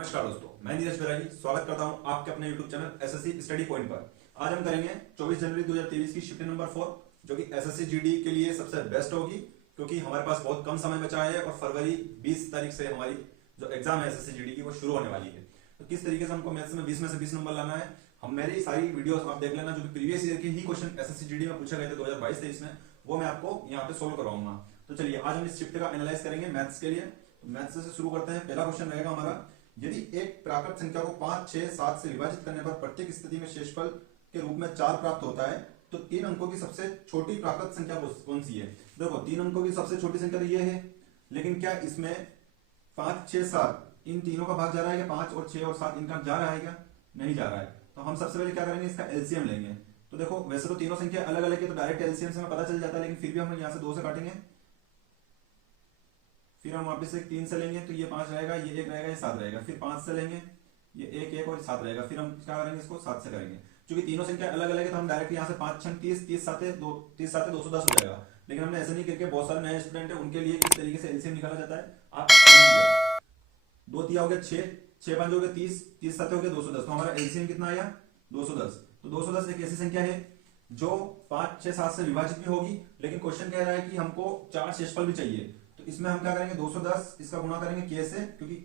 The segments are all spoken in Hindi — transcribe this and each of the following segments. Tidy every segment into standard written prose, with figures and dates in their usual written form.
नमस्कार दोस्तों, मैं नीरज बैरागी स्वागत करता हूं आपके अपने YouTube channel SSC study point पर। आज हम करेंगे 24 जनवरी 2023 की शिफ्ट नंबर 4, जो कि एसएससी जीडी के लिए सबसे बेस्ट होगी, क्योंकि हमारे पास बहुत कम समय बचा है और फरवरी 20 तारीख से हमारी जो एग्जाम है एसएससी जीडी की वो शुरू होने वाली है। तो किस तरीके से हमको मैथ्स में 20 में से 20 नंबर लाना है, हम मेरी सारी वीडियोस आप देख लेना, जो कि प्रीवियस ईयर के ही क्वेश्चन एसएससी जीडी में पूछे गए थे 2022-23 में, वो मैं आपको यहाँ पे सोल्व करवाऊंगा। तो चलिए आज हम इस शिफ्ट का एनालाइज करेंगे मैथ्स के लिए। मैथ्स से शुरू करते हैं। पहला क्वेश्चन रहेगा हमारा, यदि एक प्राकृत संख्या को 5, 6, 7 से विभाजित करने पर प्रत्येक स्थिति में शेषफल के रूप में 4 प्राप्त होता है, तो 3 अंकों की सबसे छोटी प्राकृत संख्या कौन सी है। देखो 3 अंकों की सबसे छोटी संख्या तो ये है, लेकिन क्या इसमें 5, 6, 7 इन तीनों का भाग जा रहा है क्या? 5 और 6 और 7 इनका जा रहा है क्या? नहीं जा रहा है। तो हम सबसे पहले क्या करेंगे, इसका एलसीएम लेंगे। तो देखो वैसे तो तीनों संख्या अलग अलग है, तो डायरेक्ट एलसीएम से हमें पता चल जाता है, लेकिन फिर भी हम यहाँ से 2 से काटेंगे, फिर हम वापस से 3 से लेंगे, तो ये 5 रहेगा, ये 1 रहेगा, ये 7 रहेगा, फिर 5 से लेंगे, ये 1, 1 और 7 रहेगा, फिर हम क्या करेंगे, इसको 7 से करेंगे। क्योंकि तीनों संख्या अलग अलग है, तो हम डायरेक्ट यहाँ से 5 6 30, 30 7 210 हो जाएगा। लेकिन हमने ऐसे नहीं करके, बहुत सारे नए स्टूडेंट है उनके लिए किस तरीके से एलसीएम निकाला जाता है आप 2 तिया हो गया 6, 6 5 हो गया 30, 30 7 हो गया 210। तो हमारा एलसीएम कितना आया? 210। तो 210 एक ऐसी संख्या है जो 5, 6, 7 से विभाजित भी होगी, लेकिन क्वेश्चन कह रहा है कि हमको 4 शेषफल भी चाहिए। तो इसमें हम क्या करेंगे, 210 इसका गुणा करेंगे k से, क्योंकि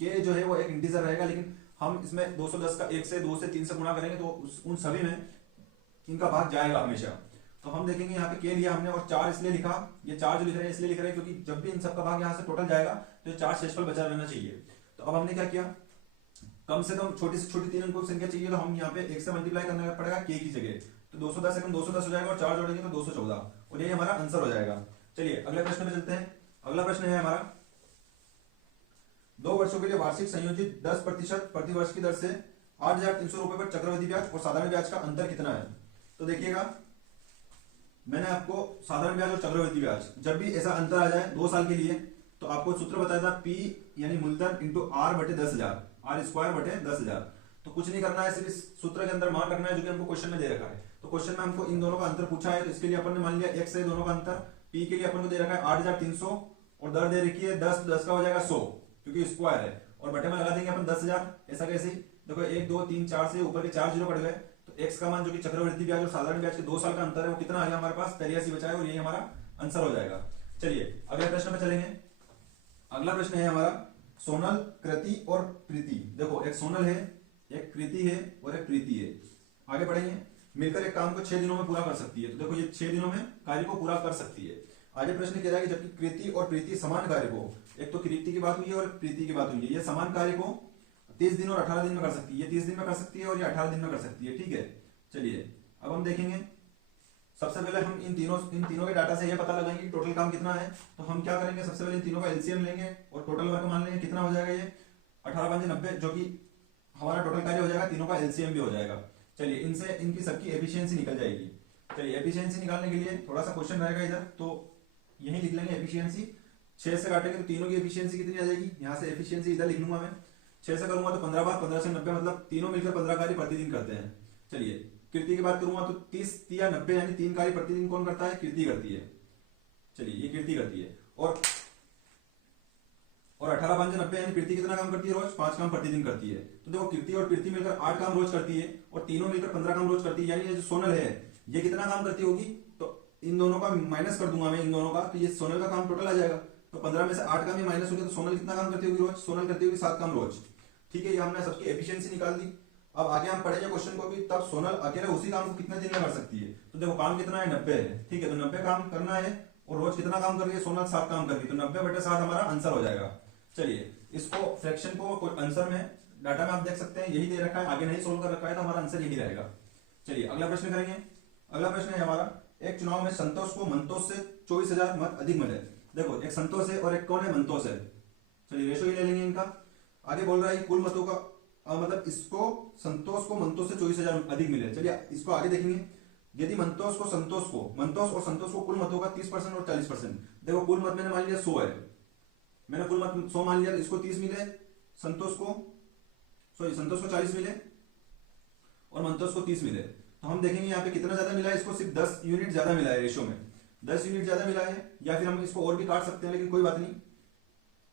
k जो है वो एक इंटीजर रहेगा, लेकिन हम इसमें 210 का 1 से 2 से 3 से गुणा करेंगे, तो उन सभी में इनका भाग जाएगा हमेशा। तो हम देखेंगे यहाँ पे k लिया हमने, और 4 इसलिए लिखा, ये 4 जो लिख रहे हैं इसलिए लिख रहे हैं क्योंकि जब भी इन सबका भाग यहाँ से टोटल जाएगा तो 4 शेषफल बचा रहना चाहिए। तो अब हमने क्या किया, कम से कम छोटी से छोटी 3 अंकों की संख्या चाहिए, तो हम यहाँ पे 1 से मल्टीप्लाई करना पड़ेगा k की जगह। तो 210 से 210 हो जाएगा, और 4 जोड़ेंगे तो 214, और यही हमारा आंसर हो जाएगा। चलिए अगले प्रश्न में चलते हैं। अगला प्रश्न है हमारा, 2 वर्षों के लिए वार्षिक संयोजित 10% प्रति वर्ष की दर से 8,300 रुपए पर चक्रवृद्धि ब्याज और साधारण ब्याज का अंतर कितना है। तो देखिएगा, मैंने आपको साधारण ब्याज और चक्रवृद्धि ब्याज, जब भी ऐसा अंतर आ जाए 2 साल के लिए, तो आपको सूत्र बताया था P यानी मूलधन इंटू R बटे 10,000, R स्क्वायर बटे 10,000। तो कुछ नहीं करना है, सिर्फ इस सूत्र के अंदर मान रखना है जो कि हमको क्वेश्चन में दे रखा है। तो क्वेश्चन में हमको इन दोनों का अंतर पूछा है, तो इसके लिए अपन ने मान लिया x से दोनों का अंतर, P के लिए अपन को दे रखा है 8,300 और दर दे रखी है 10, 10 का हो जाएगा 100 क्योंकि स्क्वायर है, और बटे में लगा देंगे अपन 10,000। ऐसा कैसे, देखो 1 2 3 4 से ऊपर के 4 जीरो कट गए, तो x का मान जो कि चक्रवृद्धि ब्याज और साधारण ब्याज के 2 साल का अंतर है वो कितना आया हमारे पास, 83 बचा है, और यही हमारा आंसर हो जाएगा। चलिए अगले प्रश्न में चलेंगे। अगला प्रश्न है हमारा, सोनल, कृति और प्रीति। देखो एक सोनल है, एक कृति है और एक प्रीति है। आगे बढ़ेंगे, मिलकर एक काम को 6 दिनों में पूरा कर सकती है। तो देखो ये 6 दिनों में कार्य को पूरा कर सकती है। आगे प्रश्न कह रहा है कि जबकि कृति और प्रीति समान कार्य को, एक तो कृति की बात हुई है और प्रीति की बात हुई है, ये समान कार्य को 30 दिन और 18 दिन में कर सकती है। ये 30 दिन में कर सकती है और ये 18 दिन में कर सकती है। ठीक है, चलिए अब हम देखेंगे। सबसे पहले हम इन तीनों के डाटा से ये पता लगाएंगे कि टोटल काम कितना है। तो हम क्या करेंगे, सबसे पहले इन तीनों का एलसीएम लेंगे और टोटल वर्क मान लेंगे, कितना हो जाएगा ये 18 5 90, जो कि हमारा टोटल कार्य हो जाएगा, तीनों का एलसीएम भी हो जाएगा। चलिए इनसे इनकी सबकी एफिशिएंसी निकल जाएगी। चलिए एफिशिएंसी निकालने के लिए थोड़ा सा क्वेश्चन रहेगा इधर, तो यही लिख लेंगे एफिशिएंसी। 6 से काटेंगे तो तीनों की एफिशिएंसी कितनी आ जाएगी, यहाँ से एफिशिएंसी इधर लिख लूंगा मैं। 6 से करूंगा तो 15 बार 15 से 90, मतलब तीनों मिलकर 15 कार्य प्रतिदिन करते हैं। चलिए कृति की बात करूंगा तो 30 या 90 यानी 3 कार्य प्रतिदिन कौन करता है, कृति करती है। चलिए ये कृति करती है, और 18 5 90 यानी कृति कितना काम करती है, रोज 5 काम प्रतिदिन करती है। तो देखो कृति और प्रीति मिलकर 8 काम रोज करती है, और तीनों मिलकर 15 काम रोज करती है। यानी ये जो सोनल है ये कितना काम करती होगी, तो इन दोनों का माइनस कर दूंगा मैं, इन दोनों का, तो ये सोनल का काम टोटल आ जाएगा। तो 15 में से 8 काम ही माइनस हो गया, तो सोनल कितना काम करती होगी रोज, सोनल करती होगी 7 काम रोज। ठीक है, ये हमने सबकी एफिशिएंसी निकाल दी। अब आगे हम पढ़ेंगे क्वेश्चन को भी, तब सोनल अकेले उसी काम को कितने दिन में कर सकती है। तो देखो काम कितना है, 90 है। ठीक है, तो 90 काम करना है, और रोज कितना काम कर रही है, सोनल 7 काम कर रही है, तो 90 बटे 7 हमारा आंसर हो जाएगा। चलिए इसको फ्रैक्शन को आंसर में डाटा में आप देख सकते हैं, यही दे रखा है, आगे नहीं सोल्व कर रखा है, तो हमारा आंसर यही रहेगा। चलिए अगला प्रश्न करेंगे। अगला प्रश्न है हमारा, एक चुनाव में संतोष को मंतोष से 24,000 मत अधिक मिले। देखो एक संतोष है और एक कौन है, मंतोष है। चलिए रेशो ही ले लेंगे इनका। आगे बोल रहा है कुल मतों का मतलब इसको संतोष को मंतोष से 24,000 अधिक मिले। चलिए इसको आगे देखेंगे। यदि मंतोष और संतोष को कुल मतों का 30% और 40%, देखो कुल मत मैंने मान लिया 100 है, मैंने कुल मत 100 मान लिया, तो इसको 30 मिले, संतोष को 40 मिले और मंतोष को 30 मिले। तो हम देखेंगे यहाँ पे कितना ज्यादा मिला है, इसको सिर्फ 10 यूनिट ज्यादा मिला है, रेशो में 10 यूनिट ज्यादा मिला है, या फिर हम इसको और भी काट सकते हैं, लेकिन कोई बात नहीं।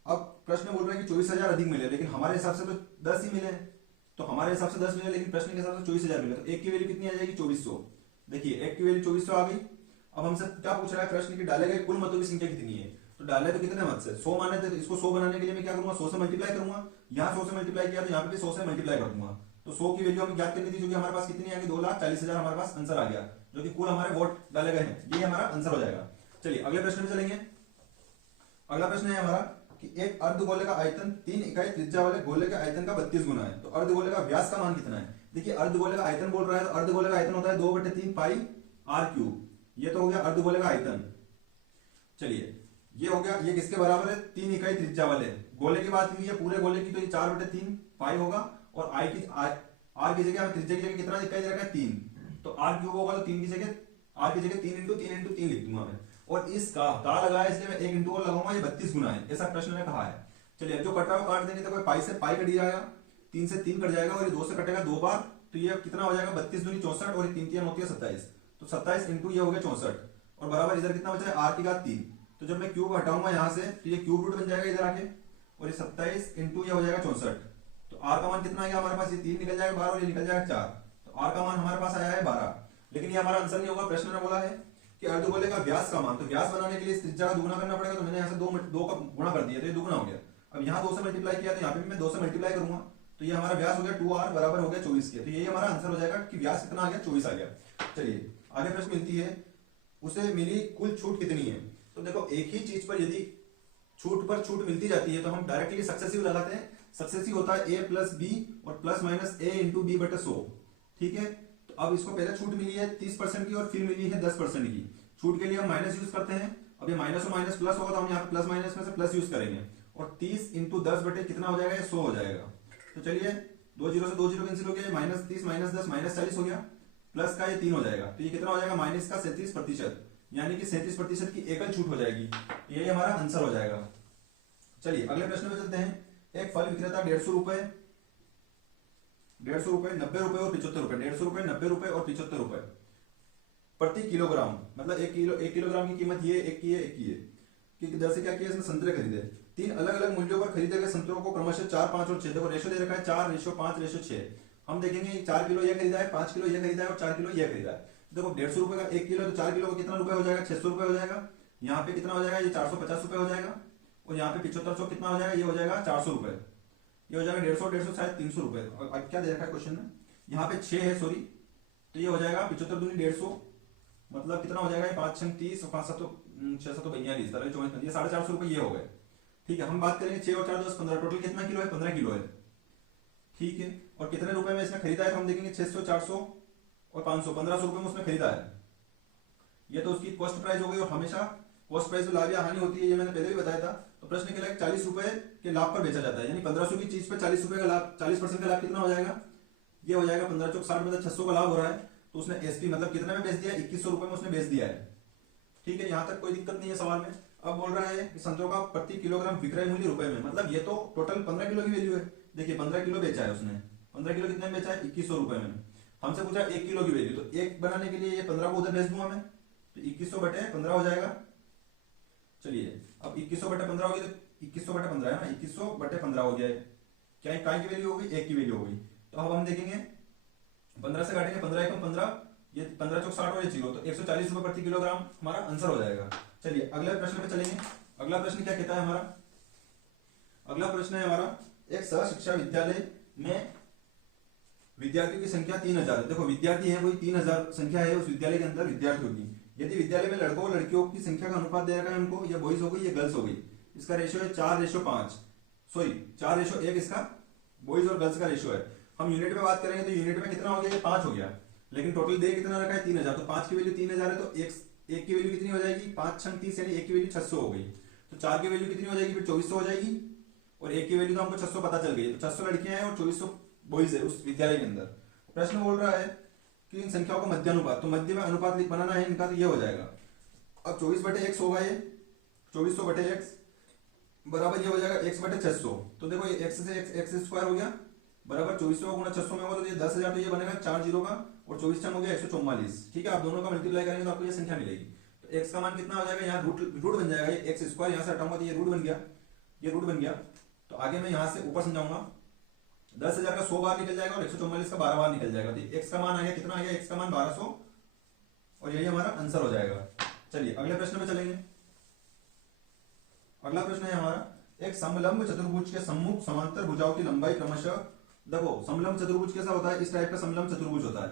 अब प्रश्न बोल रहा है कि 24,000 अधिक मिले, लेकिन हमारे हिसाब से तो 10 ही मिले, तो हमारे हिसाब से 10 मिले, लेकिन प्रश्न के हिसाब से 24,000 मिले, तो एक की वैल्यू कितनी आ जाएगी 2400। देखिए एक की वैल्यू 2400 आ गई। अब हमसे क्या पूछ रहा है प्रश्न की डाले गए कुल मतों की संख्या कितनी है, तो डाले तो कितने मत से 100 माने थे, तो इसको 100 बनाने के लिए मैं क्या करूंगा 100 से मल्टीप्लाई करूंगा, यहाँ 100 से मल्टीप्लाई किया तो यहाँ पे भी 100 से मल्टीप्लाई कर दूंगा, तो 100 की वैल्यू हमें ज्ञात करनी थी, जो कि हमारे पास कितनी आ गई 2,40,000 हमारे पास आंसर आ गया, जो कि कुल हमारे वोट डाले गए हैं, ये हमारा आंसर हो जाएगा। चलिए अगले प्रश्न में चलेंगे। अगला प्रश्न है हमारा कि एक अर्धगोले का आयतन 3 इकाई त्रिज्या वाले गोले के आयतन का 32 गुना है, तो अर्धगोले का व्यास का मान कितना है। देखिए अर्धगोले का आयतन बोल रहा है, तो अर्धगोले का आयतन होता है 2/3 पाई आर क्यूब, ये तो हो गया अर्धगोले का आयतन। चलिए ये हो गया, ये किसके बराबर है 3 इकाई त्रिज्या वाले गोले की बात हुई है, पूरे गोले की, तो ये 4/3 पाई होगा, और आर की जगह त्रिज्या की जगह कितना इकाई दे रखा है 3, तो आर क्यूब होगा, तो 3 की जगह आर की जगह 3 × 3 × 3 लिख दूंगा मैं, और इसका का लगाया इसलिए मैं 1 इंटू और लगाऊंगा, ये 32 गुना है, ऐसा प्रश्न में कहा है। चलिए अब जो कट रहा है वो काट देंगे, तो पाई से पाई कट जाएगा, 3 से 3 कट जाएगा, और ये 2 से कटेगा 2 बार, तो ये कितना हो जाएगा 32 दूनी 64, और 3 3 होती है 27, तो 27 इंटू ये हो गया 64, और बराबर इधर कितना बचा है आर की घात 3, तो जब मैं क्यूब हटाऊंगा यहाँ से तो ये क्यूब रूट बन जाएगा इधर आके, और ये 27 इंटू ये हो जाएगा 64, तो आर का मान कितना आ गया हमारे पास, ये 3 निकल जाएगा बाहर और ये निकल जाएगा 4, तो आर का मान हमारे पास आया है 12, लेकिन ये हमारा आंसर नहीं होगा। प्रश्न में बोला है कि अर्धगोले का व्यास का मान, तो व्यास बनाने के लिए इस त्रिज्या का दुगुना करना पड़ेगा, तो मैंने यहाँ से 2 का गुणा कर दिया, तो ये दुगुना हो गया। अब यहाँ 2 से मल्टीप्लाई किया, तो यहाँ पे भी मैं 2 से मल्टीप्लाई करूंगा, तो ये हमारा व्यास हो गया 2r बराबर हो गया 24 के, तो यही हमारा आंसर हो जाएगा कि व्यास कितना आ गया 24 आ गया। चलिए आगे प्रश्न मिलती है उसे मिली कुल छूट कितनी है, तो देखो एक ही चीज पर यदि छूट पर छूट मिलती जाती है तो हम डायरेक्टली सक्सेसिव लगाते हैं, सक्सेसिव होता है a प्लस बी और plus minus a into B बटे 100, ठीक है। तो अब इसको पहले छूट मिली है 30% की और फिर मिली है 10% की, छूट के लिए हम माइनस यूज करते हैं, अब ये माइनस और माइनस प्लस होगा, तो हम यहाँ पे प्लस माइनस में से प्लस यूज करेंगे, और 30 इंटू 10 बटे कितना हो जाएगा, ये 100 हो जाएगा। तो चलिए 2 जीरो से 2 जीरो कैंसिल हो गया, माइनस 30 माइनस 10 माइनस 40 हो गया, प्लस का ये 3 हो जाएगा, तो ये कितना हो जाएगा माइनस का 37%, यानी कि 37% की एकल छूट हो जाएगी, ये हमारा आंसर हो जाएगा। चलिए अगले प्रश्न में चलते हैं। एक फल विक्रेता 150 रुपए 90 रुपए और 75 रुपए, 150 रुपए 90 रुपए और 75 रुपए प्रति किलोग्राम, मतलब 1 किलोग्राम की कीमत ये एक की है, एक की है कि जैसे क्या किया इसने संतरे खरीदे, 3 अलग अलग मूल्यों पर खरीदे गए संतरों को क्रमशः 4 5 और 6, देखो रेशो दे रखा है 4:5:6, हम देखेंगे 4 किलो ये खरीदा है, 5 किलो ये खरीदा है और 4 किलो ये खरीदा है। देखो 150 रुपए का 1 किलो, तो 4 किलो का कितना रुपए हो जाएगा 600 रुपए हो जाएगा, यहाँ पे कितना हो जाएगा ये 450 रुपए हो जाएगा, और यहाँ पे 7500 कितना हो जाएगा, ये हो जाएगा 400 रुपए, ये हो जाएगा 150 शायद 300 रुपए, और अब क्या दे रखा है क्वेश्चन में, यहाँ पे 6 है सॉरी, तो ये हो जाएगा 75 दूनी 150, मतलब कितना हो जाएगा 5 6 30 और 5 7 6 7 42 24 ये 450 रुपए ये हो गए, ठीक है। हम बात करेंगे 6 और 4 10 15, टोटल कितना किलो है 15 किलो है, ठीक है। और कितने रुपए में इसने खरीदा है, तो हम देखेंगे 600 400 और 500 1500 रुपए में उसने खरीदा है, ये तो उसकी कॉस्ट प्राइस हो गई, और हमेशा कॉस्ट प्राइस में लाभ या हानि होती है, ये मैंने पहले भी बताया था। तो प्रश्न के लिए 40 रुपए के लाभ पर बेचा जाता है, यानी 1500 की चीज पर 40 रुपए का लाभ, 40% का लाभ कितना हो जाएगा, ये हो जाएगा 15 चौक 60 मतलब 600 का लाभ हो रहा है, तो उसने एसपी मतलब कितने में बेच दिया 2100 रुपए में उसने बेच दिया है, ठीक है। यहाँ तक कोई दिक्कत नहीं है सवाल में। अब बोल रहा है कि संतरों का प्रति किलोग्राम विक्रय मूल्य रुपए में, मतलब ये तो टोटल 15 किलो की वैल्यू है, देखिए 15 किलो बेचा है उसने, 15 किलो कितने में बेचा है 2100 रुपए में, हमसे पूछा 1 किलो की वैल्यू, तो 1 बनाने के लिए ये 15 को उधर भेज दूंगा मैं, तो 2100 बटे 15 हो जाएगा। चलिए अब 2100 बटे 15 हो गया, तो 2100 बटे 15 है ना, 2100 बटे 15 हो गया है, क्या काय की वैल्यू हो गई 1 की वैल्यू हो गई। तो अब हम देखेंगे 15 से काटेंगे 15 एकम 15, ये 15 चौक 60 और ये 0, तो 140 रुपए प्रति किलोग्राम हमारा आंसर हो जाएगा। चलिए अगले प्रश्न पे चलेंगे। अगला प्रश्न क्या कहता है हमारा, अगला प्रश्न है हमारा एक सह शिक्षा विद्यालय में विद्यार्थियों की संख्या 3000 है, देखो विद्यार्थी है कोई 3000 संख्या है उस विद्यालय के अंदर विद्यार्थियों की, यदि विद्यालय में लड़कों और लड़कियों की संख्या का अनुपात दे रखा है उनको, ये बॉयज हो गई ये गर्ल्स हो गई, इसका रेशियो है 4:5, सॉरी 4:1 इसका बॉयज और गर्ल्स का रेशियो है। हम यूनिट में बात करेंगे तो यूनिट में कितना हो गया, 5 हो गया, लेकिन टोटल दे कितना रखा है 3000, तो 5 की वैल्यू 3000 है, तो एक की वैल्यू कितनी हो जाएगी 5 6 30, यानी 1 की वैल्यू 600 हो गई, तो 4 की वैल्यू कितनी हो जाएगी फिर 2400 हो जाएगी, और 1 की वैल्यू तो हमको 600 पता चल गई, तो 600 लड़कियां हैं और 2400 बॉयज है उस विद्यालय के अंदर। प्रश्न बोल रहा है कि इन संख्याओं का मध्य अनुपात, तो मध्य में अनुपात बनाना है इनका, तो ये हो जाएगा अब 24/x होगा, ये 2400/x बराबर ये हो जाएगा x/600, तो देखो ये x से x स्क्वायर हो गया बराबर 2400 गुणा 600 में होगा, तो ये 10,000, तो ये बनेगा 4 जीरो का, और 24 छंग हो गया 144, ठीक है। आप दोनों का मल्टीप्लाई करेंगे तो आपको ये संख्या मिलेगी, तो x का मान कितना हो जाएगा, यहाँ रूट बन जाएगा, ये x स्क्वायर यहाँ से हटाऊंगा तो ये रूट बन गया, ये रूट बन गया। तो आगे मैं यहां से ऊपर समझाऊंगा। 10,000 का 100 बार निकल जाएगा और 144 का 12 बार निकल जाएगा। तो एक्स का मान आ गया, कितना आ गया, एक्स का मान 1200, और यही हमारा आंसर हो जाएगा। चलिए अगले प्रश्न में चलेंगे। अगला प्रश्न है हमारा, एक समलंब चतुर्भुज के सम्मुख समांतर भुजाओं की लंबाई क्रमशः, देखो समलंब चतुर्भुज कैसा होता है, इस टाइप का समलंब चतुर्भुज होता है।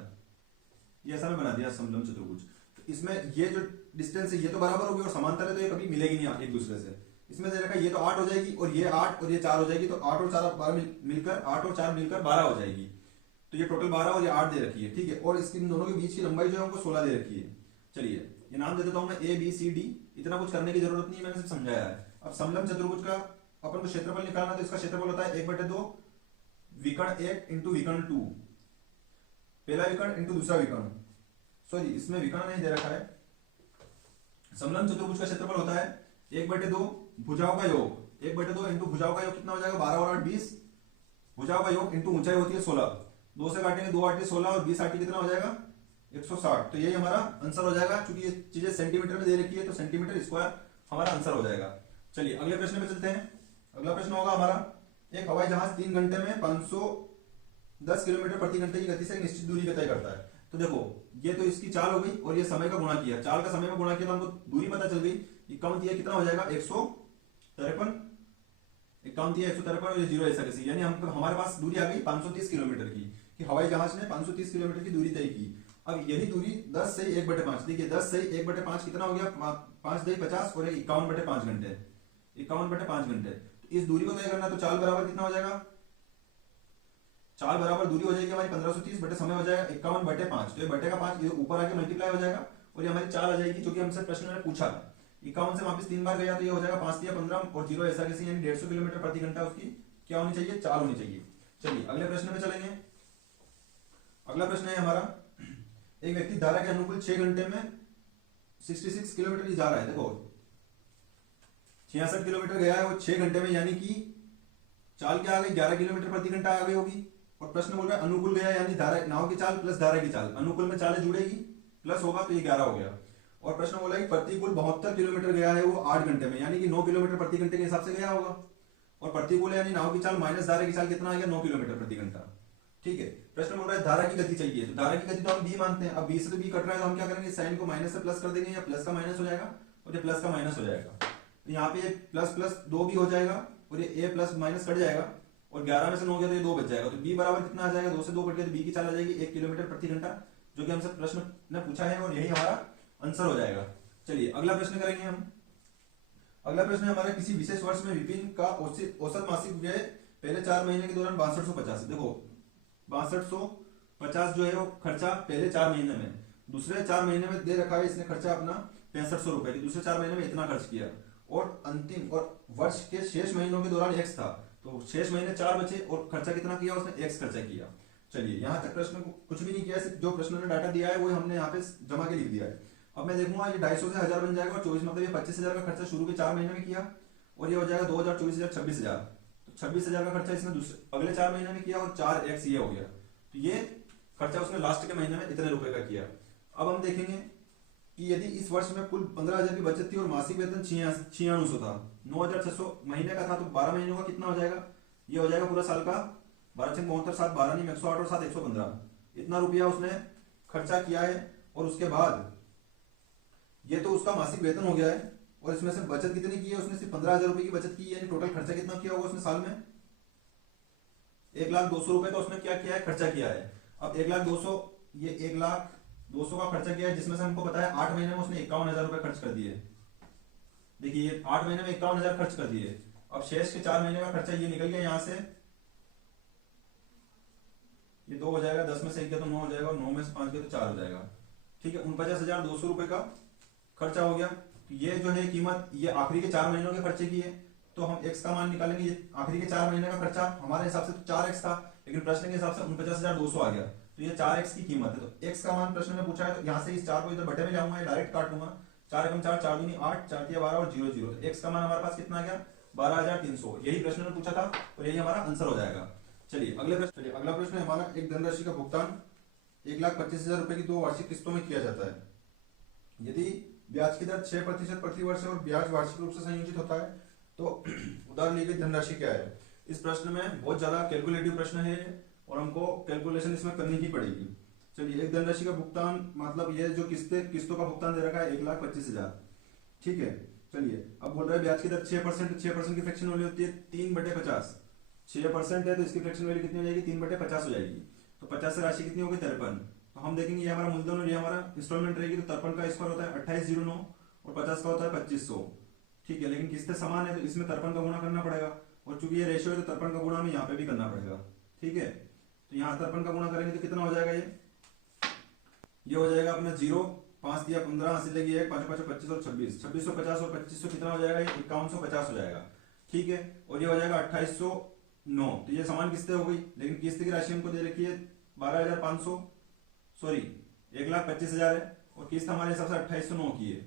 ये ऐसा मैं बना दिया समलंब चतुर्भुज। तो इसमें ये जो डिस्टेंस है ये तो बराबर होगी और समांतर है तो ये कभी मिलेगी नहीं एक दूसरे से। इसमें दे रखा है ये तो 8 हो जाएगी और ये 8 और ये 4 हो जाएगी, तो 8 और 4 मिलकर 8 और 4 मिलकर 12 हो जाएगी। तो ये टोटल 12 और ये 8 दे रखी है, ठीक है। और इसकी दोनों के बीच की लंबाई जो है उनको 16 दे रखी है। चलिए ये नाम दे देता हूं मैं ए बी सी डी। इतना कुछ करने की जरूरत नहीं है, मैंने सिर्फ समझाया है। अब समलंब चतुर्भुज का अपन को क्षेत्रफल निकालना, तो इसका क्षेत्रफल होता है 1/2 विकर्ण 1 इंटू विकर्ण 2, पहला विकर्ण इंटू दूसरा विकर्ण, सॉरी इसमें विकर्ण नहीं दे रखा है। समलंब चतुर्भुज का क्षेत्रफल होता है 1/2 भुजाओं का योग, 1/2 इंटू भुजाओं का योग कितना हो जाएगा, 12 और 8 20, भुजाओं का योग इंटू ऊंचाई होती है 16, 2 से काटेंगे 2 8 16 और 20 8 कितना हो जाएगा 160। तो यही हमारा आंसर हो जाएगा। क्योंकि ये चीजें सेंटीमीटर में दे रखी है तो सेंटीमीटर स्क्वायर हमारा आंसर हो जाएगा। चलिए अगले प्रश्न में चलते हैं। अगला प्रश्न होगा हमारा, एक हवाई जहाज 3 घंटे में 510 किलोमीटर प्रति घंटे की गति से एक निश्चित दूरी तय करता है। तो देखो ये तो इसकी चाल हो गई और ये समय का गुणा किया, चाल का समय में गुणा किया तो हमको दूरी पता चल गई। इक्यावन दिया कितना हो जाएगा 153, इक्यावन दिया 153 और ये 0 ऐसा कैसे, यानी हम हमारे पास दूरी आ गई 530 किलोमीटर की, कि हवाई जहाज ने 530 किलोमीटर की दूरी तय की। अब यही दूरी 10 से 1/5, देखिए 10 से 1/5 कितना हो गया 5 दही 50 और 51/5 घंटे, 51/5 घंटे। तो इस दूरी को तय करना, तो चाल बराबर कितना हो जाएगा, चाल बराबर दूरी हो जाएगी हमारी 1530 बटे समय हो जाएगा 51/5। तो ये बटे का 5 ऊपर आके मल्टीप्लाई हो जाएगा और ये हमारी चाल आ जाएगी, जो कि हमसे प्रश्न में पूछा। 51 से वापस 3 बार गया तो ये हो जाएगा 5 या 15 और 0 ऐसा कैसे, यानी 150 किलोमीटर प्रति घंटा उसकी क्या होनी चाहिए, चाल होनी चाहिए। चलिए अगले प्रश्न में चलेंगे। अगला प्रश्न है हमारा, एक व्यक्ति धारा के अनुकूल 6 घंटे में 66 किलोमीटर की जा रहा है। देखो 66 किलोमीटर गया है वो 6 घंटे में, यानी कि चाल क्या आ गई 11 किलोमीटर प्रति घंटा आ गई होगी। और प्रश्न बोल रहा है अनुकूल गया, यानी धारा नाव की चाल प्लस धारा की चाल, अनुकूल में चालें जुड़ेगी प्लस होगा तो ये 11 हो गया। और प्रश्न बोला कि प्रतिकूल 72 किलोमीटर गया है वो 8 घंटे में, यानी कि 9 किलोमीटर प्रति घंटे के हिसाब से गया होगा। और प्रतिकूल यानी नाव की चाल माइनस धारा की चाल कितना आ गया 9 किलोमीटर प्रति घंटा, ठीक है। प्रश्न बोल रहा है धारा की गति चाहिए, तो धारा की गति तो हम बी मानते हैं। अब बी से तो बी कट रहा है तो हम क्या करेंगे, साइन को माइनस से प्लस कर देंगे, या प्लस का माइनस हो जाएगा और ये प्लस का माइनस हो जाएगा। तो यहाँ पे प्लस प्लस 2 भी हो जाएगा और ये ए प्लस माइनस कट जाएगा और 11 में से 9 गया तो ये 2 बच जाएगा। तो बी बराबर कितना आ जाएगा, 2 से 2 कट गया तो बी की चाल आ जाएगी 1 किलोमीटर प्रति घंटा, जो कि हमसे प्रश्न ने पूछा है और यही हमारा आंसर हो जाएगा। चलिए अगला प्रश्न करेंगे हम। अगला प्रश्न है हमारा, किसी विशेष वर्ष में विपिन का औसत मासिक व्यय पहले 4 महीने के दौरान 6250, देखो 6250 जो है वो खर्चा पहले 4 महीने में, दूसरे 4 महीने में दे रखा है इसने खर्चा अपना 6500 रुपए की, दूसरे 4 महीने में इतना खर्च किया। और अंतिम और वर्ष के शेष महीनों के दौरान एक्स था, तो शेष महीने 4 बचे और खर्चा कितना किया उसने, एक्स खर्चा किया। चलिए यहाँ तक प्रश्न को कुछ भी नहीं किया, सिर्फ जो प्रश्न ने डाटा दिया है वो हमने यहाँ पे जमा के लिख दिया है। अब मैं देखूंगा ये 250 से 1000 बन जाएगा और 24 मतलब ये 25,000 का खर्चा शुरू के 4 महीने में किया और ये हो जाएगा 2000 24,000 26,000, तो 26,000 का खर्चा इसने दूसरे अगले 4 महीने में किया और 4x ये हो गया। तो ये खर्चा उसने लास्ट के महीने में इतने रुपए का किया। अब हम देखेंगे कि यदि इस वर्ष में कुल 15,000 की बचत थी और मासिक वेतन 9600 था, 9,600 महीने का था, तो 12 महीनों का कितना हो जाएगा, ये हो जाएगा पूरा साल का 12 72 7 12 नहीं 108 और 7 115, इतना रुपया उसने खर्चा किया है। और उसके बाद ये तो उसका मासिक वेतन हो गया है और इसमें से बचत कितनी की है उसने, सिर्फ 15,000 रुपए की बचत की है, यानी टोटल खर्चा कितना किया होगा उसने साल में 1,02,000 रुपए का उसने क्या किया है, खर्चा किया है। अब 1,02,000 ये 1,02,000 का खर्चा किया है, जिसमें से हमको पता है 8 महीने में उसने 51,000 रुपए खर्च कर दिए। देखिए ये 8 महीने में 51,000 खर्च कर दिए। अब शेष के 4 महीने का खर्चा ये निकल गया यहाँ से, ये 2 हो जाएगा, 10 में से 1 गया तो 9 हो जाएगा और 9 में से 5 गया तो 4 हो जाएगा, ठीक है। 49,200 रुपए का खर्चा हो गया। तो ये जो है कीमत ये आखिरी के 4 महीनों के खर्चे की है, तो हम एक्स का मान निकालेंगे। ये आखिरी के 4 महीने का खर्चा हमारे हिसाब से तो 4x था, लेकिन प्रश्न के हिसाब से 49,200 आ गया, तो ये 4x की कीमत है। तो x का मान प्रश्न में पूछा है, तो यहाँ से इस 4 को इधर बटे में जाऊंगा, डायरेक्ट काट लूंगा, 4 एकम 4 4 दूनी 8 4 तिया 12 और 0 0, तो x का मान हमारे पास कितना आ गया 12,300, यही प्रश्न में पूछा था और यही हमारा आंसर हो जाएगा। चलिए अगले प्रश्न। चलिए अगला प्रश्न है हमारा, एक धनराशि का भुगतान 1,25,000 रुपए की 2 वार्षिक किस्तों में किया जाता है। यदि ब्याज की दर 6% प्रति वर्ष है और ब्याज वार्षिक रूप से संयोजित होता है, तो उधार ली गई धनराशि क्या है। इस प्रश्न में बहुत ज्यादा कैलकुलेटिव प्रश्न है और हमको कैलकुलेशन इसमें करनी ही पड़ेगी। चलिए, एक धनराशि का भुगतान मतलब ये जो किस्तों का भुगतान दे रखा है 1,25,000, ठीक है। चलिए, अब बोल रहा है ब्याज की दर 6%, 6% की फ्रैक्शन वैल्यू होती है 3/50। 6% है तो इसकी फ्रैक्शन वैल्यू कितनी हो जाएगी, 3/50 हो जाएगी। तो 50 से राशि कितनी होगी, 53। तो हम देखेंगे ये हमारा मूलधन और ये हमारा इंस्टॉलमेंट रहेगी। तो 53 का स्क्वायर होता है 2809 और 50 का होता है 2500, ठीक है। लेकिन किस्तें समान है तो इसमें 53 का गुणा करना पड़ेगा, और चूंकि ये रेशियो है तो 53 का गुणा हमें यहाँ पे भी करना पड़ेगा, ठीक है। तो यहाँ 53 का गुणा करेंगे तो कितना हो जाएगा, ये हो जाएगा अपना 0, 5 दिया 15, हासिल लगी है 5 5 25 और 26, 2650 और 2500 कितना हो जाएगा, 5150 हो जाएगा, ठीक है। और ये हो जाएगा 2809। तो ये समान किस्तें हो गई, लेकिन किस्त की राशि हमको दे रखी है 12,500, सॉरी 1,25,000 है, और किस्त हमारे हिसाब से 2809 की है।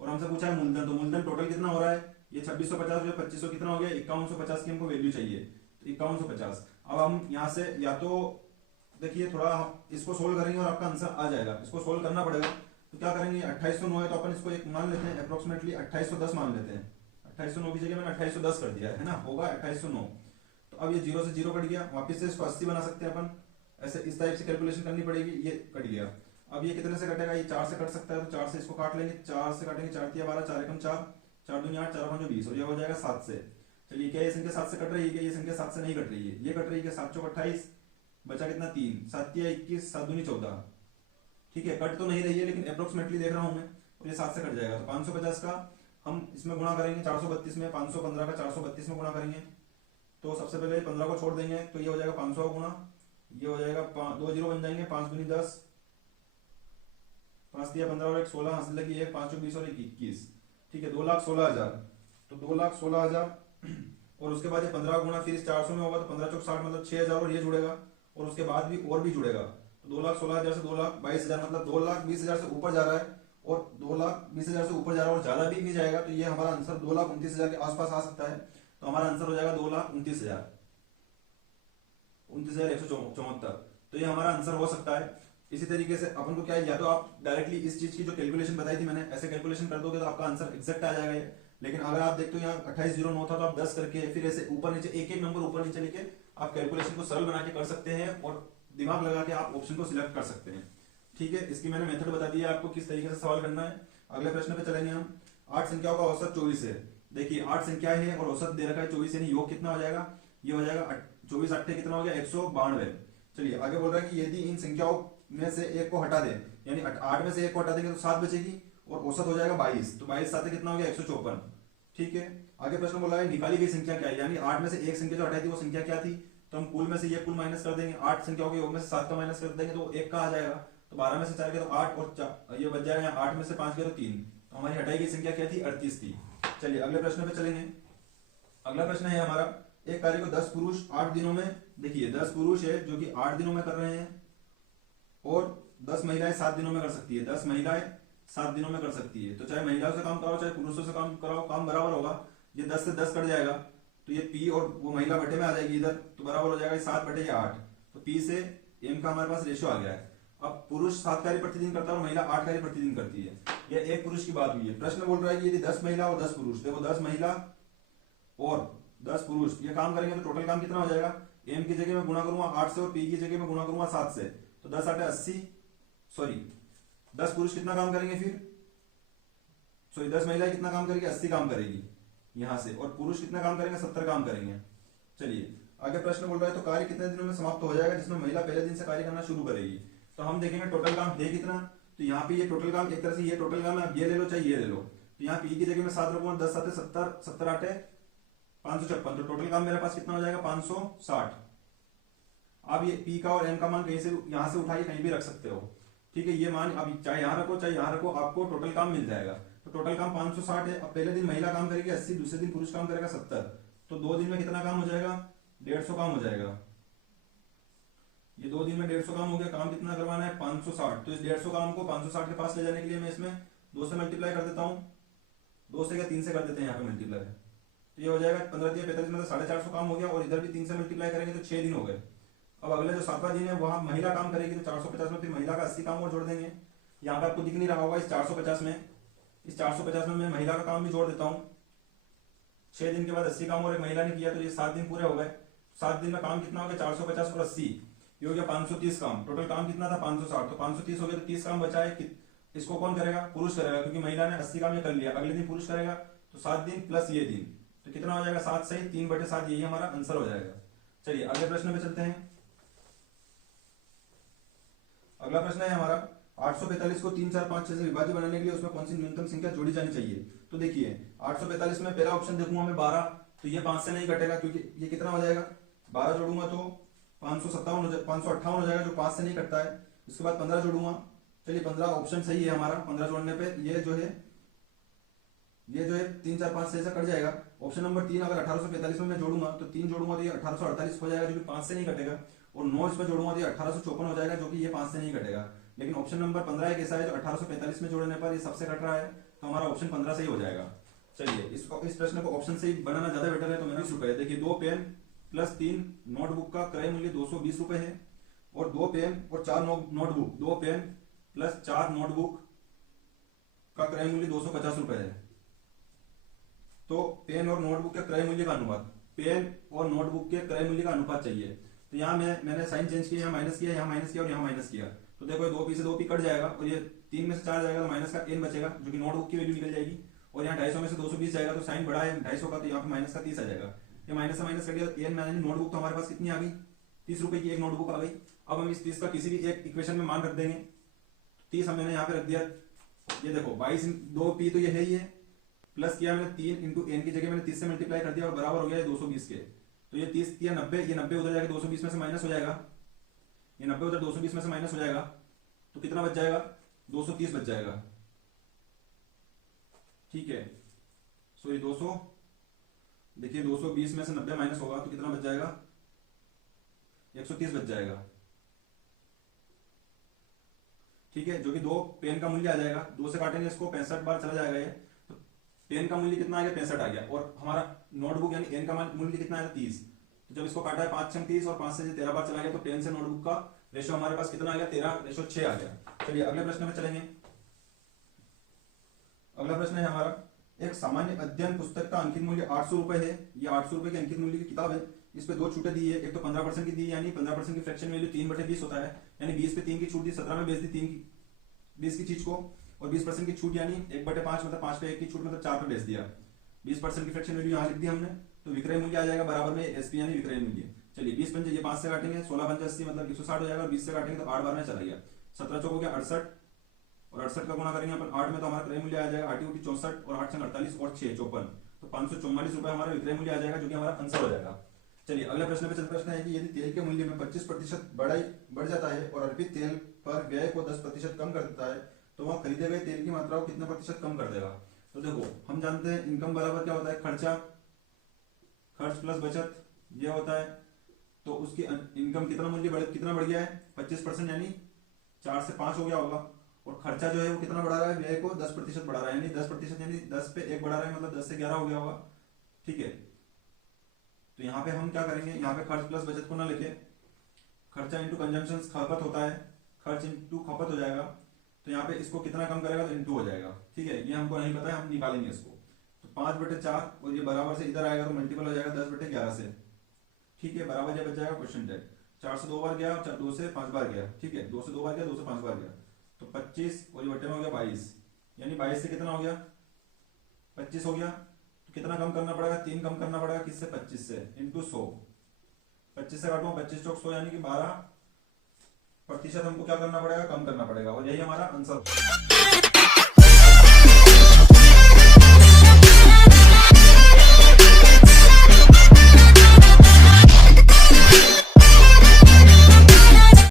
और हमसे पूछा है मूलधन, तो मूलधन टोटल कितना हो रहा है, ये 2650 या 2500 कितना हो गया, 5150 की हमको वैल्यू चाहिए। तो 5150। अब हम यहाँ से या तो देखिए थोड़ा इसको सोल्व करेंगे और आपका आंसर आ जाएगा। इसको सोल्व करना पड़ेगा, तो क्या करेंगे, 2809 है तो अपन इसको एक मान लेते हैं अप्रोक्सीमेटली 2810 मान लेते हैं। 2809 की जगह मैंने 2810 कर दिया है ना, होगा 2809। तो अब ये 0 से 0 कट गया, वापिस से इसको 80 बना सकते हैं अपन, ऐसे इस टाइप से कैलकुलेशन करनी पड़ेगी। ये कट गया, अब ये कितने से कटेगा, ये 4 से कट सकता है, तो 4 से इसको काट लेंगे, 4 से काटेंगे, 4 तिया 12, 4 एकम 4, 4 दूनी 8, 4 5 20, और ये हो जाएगा 7 से। चलिए, क्या ये संख्या 7 से कट रही है, क्या ये संख्या 7 से नहीं कट रही है, ये कट रही है। 7 चौक 28, बचा कितना 3, 7 तिया 21, 7 दूनी 14, ठीक है। कट तो नहीं रही है लेकिन अप्रोक्सीमेटली देख रहा हूं मैं, और ये 7 से कट जाएगा। तो 550 का हम इसमें गुणा करेंगे 432 में, 515 का 432 में गुणा करेंगे। तो सबसे पहले 15 को छोड़ देंगे, तो ये हो जाएगा 500 का गुणा, ये हो जाएगा 2 जीरो बन जाएंगे, 5 दूनी 10, 5 दिया 15 और 1 16, हासिल लगी है 5 20 और 1 21, ठीक है। 2,16,000, तो 2,16,000 और उसके बाद ये 15 गुणा फिर इस 400 में होगा, तो 15 चौक 60 मतलब 6,000, और ये जुड़ेगा, और उसके बाद भी और भी जुड़ेगा। तो 2,16,000 से 2,22,000 मतलब 2,20,000 से ऊपर जा रहा है, और 2,20,000 से ऊपर जा रहा है और ज्यादा भी नहीं जाएगा। तो ये हमारा आंसर 2,29,000 के आसपास आ सकता है। तो हमारा आंसर हो जाएगा 2,29,000, 29,174। तो ये हमारा आंसर हो सकता है। इसी तरीके से अपन को क्या है, या तो आप डायरेक्टली इस चीज की जो कैलकुलेशन बताई थी मैंने, ऐसे कैलकुलेशन कर दोगे तो आपका आंसर एग्जैक्ट आ जाएगा ये। लेकिन अगर आप देखते हो यहाँ 2809 था, तो आप 10 करके फिर ऐसे ऊपर नीचे एक एक नंबर ऊपर नीचे लेके आप कैलकुलेशन को सरल बना के कर सकते हैं, और दिमाग लगा के आप ऑप्शन को सिलेक्ट कर सकते हैं, ठीक है। इसकी मैंने मेथड बता दी है आपको किस तरीके से सवाल करना है। अगले प्रश्न पे चलेंगे हम। 8 संख्याओं का औसत 24 है। देखिए 8 संख्याएं हैं और औसत दे रखा है 24, यानी योग कितना हो जाएगा, ये हो जाएगा 24 8 कितना हो गया, 192। चलिए, आगे बोल रहा है कि यदि इन संख्याओं में से एक को हटा दें, यानी 8 में से एक को हटा देंगे तो 7 बचेगी, और औसत हो जाएगा 22। तो 22 7 कितना हो गया, 154, ठीक है। आगे प्रश्न बोला है निकाली गई संख्या क्या है, यानी 8 में से एक संख्या जो हटाई थी वो संख्या क्या थी। तो हम कुल में से ये कुल माइनस कर देंगे, 8 संख्याओं के योग में से 7 का माइनस कर देंगे तो 1 का आ जाएगा। तो 12 में से 4 गया तो 8, और ये बच जाएगा 8 में से 5 गया तो 3। तो हमारी हटाई गई संख्या क्या थी, 38 थी। चलिए अगले प्रश्न पे चलेंगे। अगला प्रश्न है हमारा, एक कार्य को 10 पुरुष 8 दिनों में, देखिए 10 पुरुष है जो कि 8 दिनों में कर रहे हैं, और 10 महिलाएं 7 दिनों में कर सकती है। 10 महिलाएं 7 दिनों में कर सकती है। तो चाहे महिलाओं से काम कराओ चाहे पुरुषों से काम कराओ, काम बराबर होगा। ये 10 से 10 कट जाएगा, तो ये पी और वो महिला बटे में आ जाएगी इधर, तो बराबर हो जाएगा 7 बटे 8। तो पी से एम का हमारे पास रेशियो आ गया है। अब पुरुष 7 कार्य प्रतिदिन करता है और महिला 8 कार्य प्रतिदिन करती है। यह एक पुरुष की बात हुई है। प्रश्न बोल रहा है कि यदि 10 महिला और 10 पुरुष, देखो 10 महिला और 10 पुरुष ये काम करेंगे तो टोटल काम कितना हो जाएगा, एम की जगह में गुणा करूंगा 8 से और पी की जगह में गुणा करूंगा 7 से। तो 10 8 80, सॉरी 10 पुरुष कितना काम करेंगे फिर, सॉरी 10 महिलाएं कितना काम करेगी, 80 काम करेगी यहां से, और पुरुष कितना काम करेंगे, 70 काम करेंगे। चलिए आगे प्रश्न बोल रहा है तो कार्य कितने दिनों में समाप्त हो जाएगा, जिसमें महिला पहले दिन से कार्य करना शुरू करेगी। तो हम देखेंगे टोटल काम है कितना। तो यहाँ पे ये टोटल काम एक तरह से ये टोटल काम है, आप ये ले लो चाहे ये ले लो। तो यहाँ पी की जगह में 7 रखूंगा, 10 7 70, 70 8 556। तो टोटल काम मेरे पास कितना हो जाएगा, 560। आप ये पी का और एम का मान कहीं से यहां से उठाइए, कहीं भी रख सकते हो, ठीक है। ये मान अब चाहे यहां रखो चाहे यहां रखो, आपको टोटल काम मिल जाएगा। तो टोटल काम 560 है। अब पहले दिन महिला काम करेगी 80, दूसरे दिन पुरुष काम करेगा 70। तो 2 दिन में कितना काम हो जाएगा, 150 काम हो जाएगा। ये 2 दिन में 150 काम हो गया। काम कितना करवाना है, 560। तो इस 150 काम को 560 के पास ले जाने के लिए मैं इसमें 2 से मल्टीप्लाई कर देता हूँ, 2 से क्या 3 से कर देते हैं यहाँ पे मल्टीप्लाई। तो ये हो जाएगा 15 दिया 45 मतलब 450 काम हो गया, और इधर भी 3 से मल्टीप्लाई करेंगे तो 6 दिन हो गए। अब अगला जो 7वां दिन है वहां महिला काम करेगी, तो 450 में फिर महिला का 80 काम और जोड़ देंगे। यहाँ पे आपको दिख नहीं रहा होगा, इस 450 में मैं महिला का काम भी जोड़ देता हूँ। 6 दिन के बाद 80 काम और एक महिला ने किया तो ये 7 दिन पूरे हो गए। 7 दिन में काम कितना हो गया 450 और 80 ये हो गया 530 काम। टोटल काम कितना था 560, तो 530 हो गया, तो 30 काम बचा है। इसको कौन करेगा? पुरुष करेगा, क्योंकि महिला ने 80 काम ये कर लिया। अगले दिन पुरुष करेगा, तो 7 दिन प्लस ये दिन, तो कितना हो जाएगा 7 सही 3/7, यही हमारा आंसर हो जाएगा। चलिए अगले प्रश्न पे चलते हैं। अगला प्रश्न है हमारा 845 को 3 4 5 6 से विभाज्य बनाने के लिए उसमें कौन सी न्यूनतम संख्या जोड़ी जानी चाहिए। तो देखिए 845 में पहला ऑप्शन देखूंगा मैं 12, तो ये 5 से नहीं कटेगा, क्योंकि ये कितना हो जाएगा 12 जोड़ूंगा तो 558 हो जाएगा, जो 5 से नहीं कटता है। इसके बाद 15 जोड़ूंगा, चलिए 15 ऑप्शन सही है हमारा। 15 जोड़ने पे ये जो है 3 4 5 6 से कट जाएगा। ऑप्शन नंबर 3 अगर 1845 में मैं जोड़ूंगा तो 3 जोड़ूंगा तो ये 1848 हो जाएगा, जो कि 5 से नहीं कटेगा। और 9 इसमें जोड़ूंगा तो ये 1854 हो जाएगा, जो कि ये 5 से नहीं कटेगा। लेकिन ऑप्शन नंबर 15 एक ऐसा है जो 1845 में जोड़ने पर ये सबसे कट रहा है, तो हमारा ऑप्शन 15 सही हो जाएगा। चलिए इस प्रश्न को ऑप्शन से ही बनाना ज्यादा बेटर है, तो मैंने 20 रुपए। देखिए 2 पेन प्लस 3 नोटबुक का क्रय मूल्य 220 रुपए है, और 2 पेन और 4 नोटबुक, 2 पेन प्लस 4 नोटबुक का क्रय मूल्य 250 रुपए है। तो पेन और नोटबुक के क्रय मूल्य का अनुपात, पेन और नोटबुक के क्रय मूल्य का अनुपात चाहिए। तो यहाँ मैंने साइन चेंज किया, यहाँ माइनस किया, यहाँ माइनस किया और यहाँ माइनस किया। तो देखो 2 पी से 2 पी कट जाएगा, और ये 3 में से 4 जाएगा तो माइनस का n बचेगा, जो कि नोटबुक की वैल्यू निकल जाएगी। और यहाँ 250 में से 220 जाएगा, तो साइन बड़ा है 250 का, तो यहाँ पे माइनस का 30 आ जाएगा। ये माइनस से माइनस कट गया, तो n नोटबुक तो हमारे पास कितनी आ गई 30 रुपए की एक नोटबुक आ गई। अब हम इस 30 का किसी भी एक इक्वेशन में मान रख देंगे। 30 हमने यहाँ पे रख दिया, ये देखो 22 2 पी तो ये है ही है, प्लस किया मैंने 3 इंटू n की जगह मैंने 30 से मल्टीप्लाई कर दिया, और बराबर हो गया 220 के। तो ये 30 या 90, ये 90 उधर जाएगा 220 में से माइनस हो जाएगा, ये 90 उधर 220 में से माइनस हो जाएगा, तो कितना बच जाएगा 230 बच जाएगा। ठीक है, सो ये 200, देखिए 220 में से 90 माइनस होगा तो कितना बच जाएगा 130 बच जाएगा। ठीक है, जो कि 2 पेन का मूल्य आ जाएगा, 2 से काटेंगे इसको 65 बार चला जाएगा ये, तो पेन का मूल्य कितना आ गया 65 आ गया, और हमारा नोटबुक यानी एन का मूल्य कितना आया 30। तो जब इसको काटा है 5 छंग 30 और 5 से 13 बार चला गया, तो पेन से नोटबुक का रेशो हमारे पास कितना आ गया 13:6 आ गया। चलिए अगले प्रश्न में चलेंगे। अगला प्रश्न है हमारा, एक सामान्य अध्ययन पुस्तक का अंकित मूल्य 800 रुपए है। ये 800 रुपए की अंकित मूल्य की किताब है। इस पे 2 छूटें दी है, एक तो 15% की दी, यानी 15% की फ्रैक्शन वैल्यू 3/20 होता है, यानी 20 पे 3 की छूट दी, 17 में बेच दी 20 की चीज को, और 20% की छूट यानी 1/5 मतलब 5 पे 1 की छूट मतलब 4 पे बेच दिया। 20% की फ्रैक्शन वैल्यू यहाँ लिख दी हमने, तो विक्रय मूल्य आ जाएगा बराबर में एसपी यानी विक्रय मूल्य। चलिए 20 पंजे ये 5 से काटेंगे 16 पंजे 80 मतलब 160 हो जाएगा, और 20 से काटेंगे तो 8 बार में चला गया, 17 चौक हो गया 68, और 68 का गुणा करेंगे अपन 8 में तो हमारा क्रय मूल्य आ जाएगा 8 × 64 और 8 × 48 और 6 54, तो 544 रुपए हमारा विक्रय मूल्य आ जाएगा, जो कि हमारा आंसर हो जाएगा। चलिए अगले प्रश्न पे चलते। प्रश्न है कि यदि तेल के मूल्य में 25% बढ़ जाता है और अर्पित तेल पर व्यय को 10% कम कर देता है, तो वह खरीदे गए तेल की मात्रा को कितना प्रतिशत कम कर देगा। तो देखो हम जानते हैं इनकम बराबर क्या होता है खर्च प्लस बचत, ये होता है। तो उसकी इनकम कितना बढ़ गया है 25%, यानी 4 से 5 हो गया होगा, और खर्चा जो है वो कितना बढ़ा रहा है, व्यय को 10% बढ़ा रहा है, यानी 10% यानी 10 पे 1 बढ़ा रहा है, मतलब 10 से 11 हो गया होगा। ठीक है, तो यहाँ पे हम क्या करेंगे, यहाँ पे खर्च प्लस बचत को ना लेके खर्चा इंटू कंजम्पशन खपत होता है, खर्च इंटू खपत हो जाएगा, तो यहाँ पे इसको कितना कम करेगा तो इंटू हो जाएगा। ठीक है, ये हमको नहीं पता है, हम निकालेंगे इसको। तो 5/4 और ये बराबर से इधर आएगा तो मल्टीपल हो जाएगा 10/11 से। ठीक है, बराबर ये बच जाएगा क्वेश्चन टैग। 4 से 2 बार गया, 2 से 5 बार गया। ठीक है, 2 से 2 बार गया, 2 से 5 बार गया, तो 25 और ये बटे में हो गया 22, यानी 22 से कितना हो गया 25 हो गया। तो कितना कम करना पड़ेगा 3 कम करना पड़ेगा, किससे 25 से, इंटू 100। 25 से काटूंगा 25 चौक 100 यानी कि 12% हमको क्या करना पड़ेगा कम करना पड़ेगा, और यही हमारा आंसर।